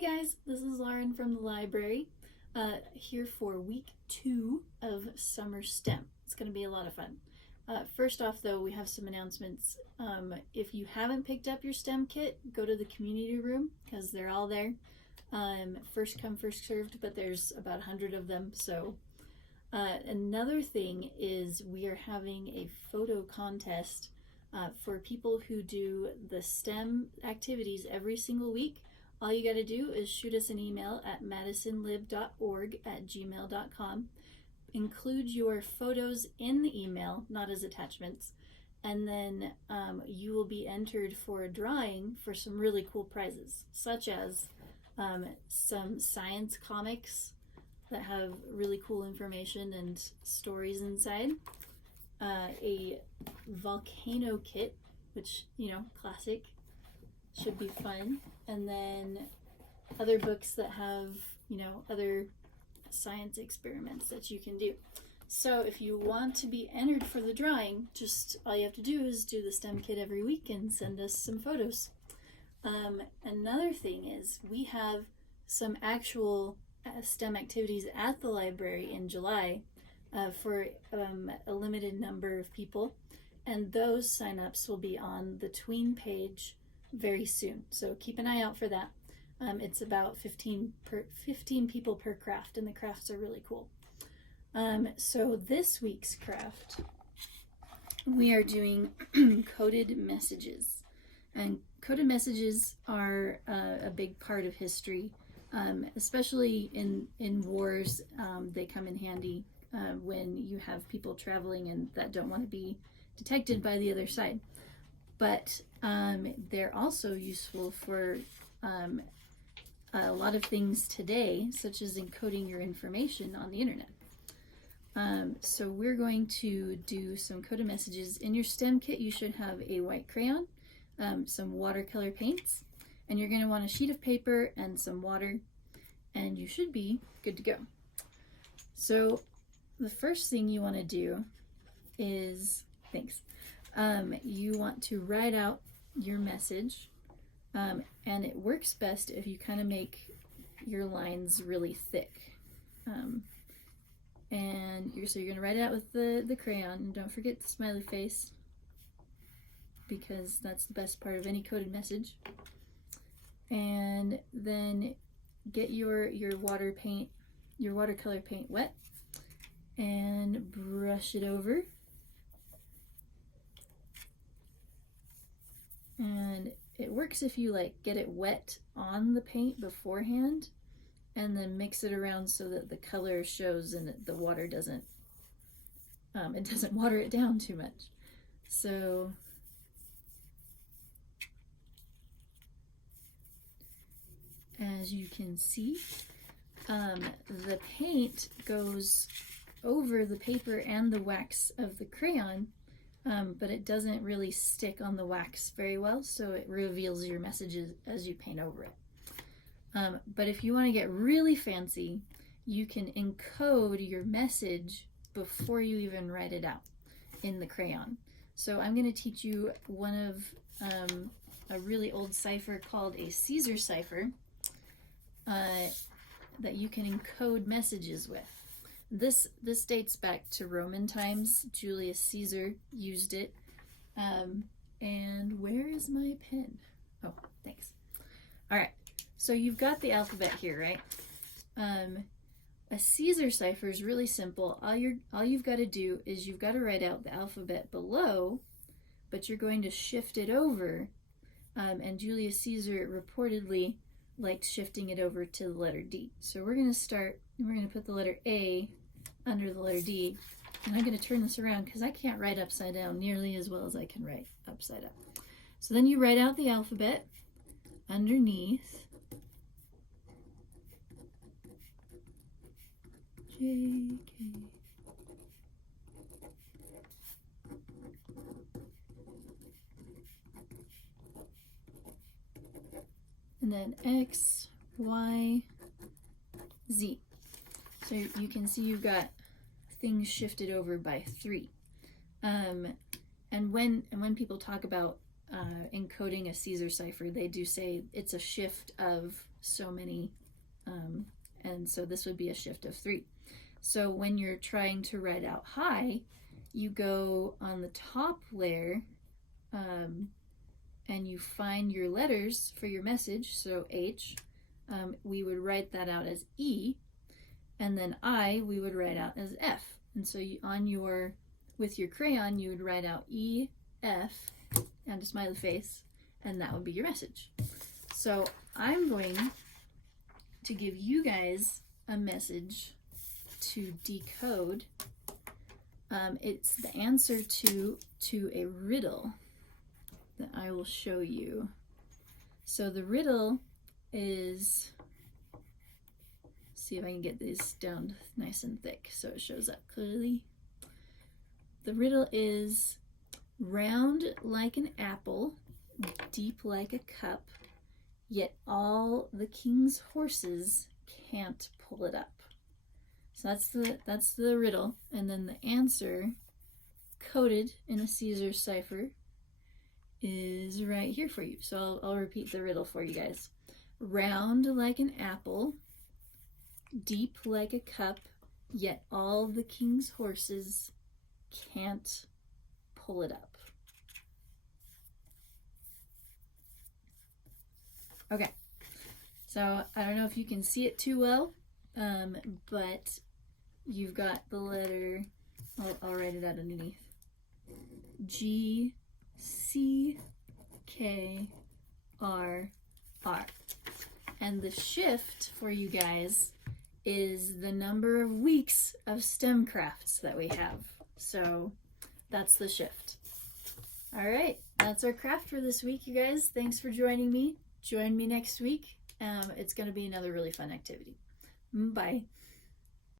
Hey guys, this is Lauren from the library, here for week 2 of Summer STEM. It's going to be a lot of fun. First off though, we have some announcements. If you haven't picked up your STEM kit, go to the community room because they're all there. First come, first served, but there's about 100 of them. So another thing is we are having a photo contest for people who do the STEM activities every single week. All you got to do is shoot us an email at madisonlib.org@gmail.com. Include your photos in the email, not as attachments, and then you will be entered for a drawing for some really cool prizes, such as some science comics that have really cool information and stories inside, a volcano kit, which, you know, classic, should be fun, and then other books that have, you know, other science experiments that you can do. So if you want to be entered for the drawing, just all you have to do is do the STEM kit every week and send us some photos. Another thing is we have some actual STEM activities at the library in July for a limited number of people, and those sign-ups will be on the Tween page very soon, so keep an eye out for that. It's about 15 people per craft, and the crafts are really cool. So this week's craft, we are doing coded messages, and coded messages are a big part of history, especially in wars. They come in handy when you have people traveling and that don't want to be detected by the other side. But they're also useful for a lot of things today, such as encoding your information on the internet. So we're going to do some coded messages. In your STEM kit, you should have a white crayon, some watercolor paints, and you're going to want a sheet of paper and some water, and you should be good to go. So the first thing you want to do is, you want to write out your message, and it works best if you kind of make your lines really thick. And so you're going to write it out with the crayon, and don't forget the smiley face, because that's the best part of any coded message. And then get your watercolor paint wet, and brush it over. And it works if you get it wet on the paint beforehand and then mix it around so that the color shows and the water doesn't water it down too much. So as you can see, the paint goes over the paper and the wax of the crayon, but it doesn't really stick on the wax very well, so it reveals your messages as you paint over it. But if you want to get really fancy, you can encode your message before you even write it out in the crayon. So I'm going to teach you one of a really old cipher called a Caesar cipher that you can encode messages with. This dates back to Roman times. Julius Caesar used it. And where is my pen? Oh, thanks. All right, so you've got the alphabet here, right? A Caesar cipher is really simple. All you've got to do is you've got to write out the alphabet below, but you're going to shift it over. And Julius Caesar reportedly liked shifting it over to the letter D. So we're going to start, and we're going to put the letter A under the letter D, and I'm going to turn this around because I can't write upside down nearly as well as I can write upside up. So then you write out the alphabet underneath J, K, and then X, Y, Z. So you can see you've got things shifted over by 3. And when people talk about encoding a Caesar cipher, they do say it's a shift of so many, and so this would be a shift of 3. So when you're trying to write out hi, you go on the top layer, and you find your letters for your message. So H, we would write that out as E, and then I we would write out as F. And so with your crayon, you would write out E, F, and a smiley face, and that would be your message. So I'm going to give you guys a message to decode. It's the answer to a riddle that I will show you. So the riddle is, see if I can get this down nice and thick so it shows up clearly. The riddle is round like an apple, deep like a cup, yet all the king's horses can't pull it up. So that's the riddle, and then the answer, coded in a Caesar cipher, is right here for you. So I'll repeat the riddle for you guys. Round like an apple, deep like a cup, yet all the king's horses can't pull it up. Okay, so I don't know if you can see it too well, but you've got the letter, I'll write it out underneath, G, C, K, R, R. And the shift for you guys is the number of weeks of STEM crafts that we have. So that's the shift. All right, that's our craft for this week, you guys. Thanks for joining me. Join me next week. It's going to be another really fun activity. Bye.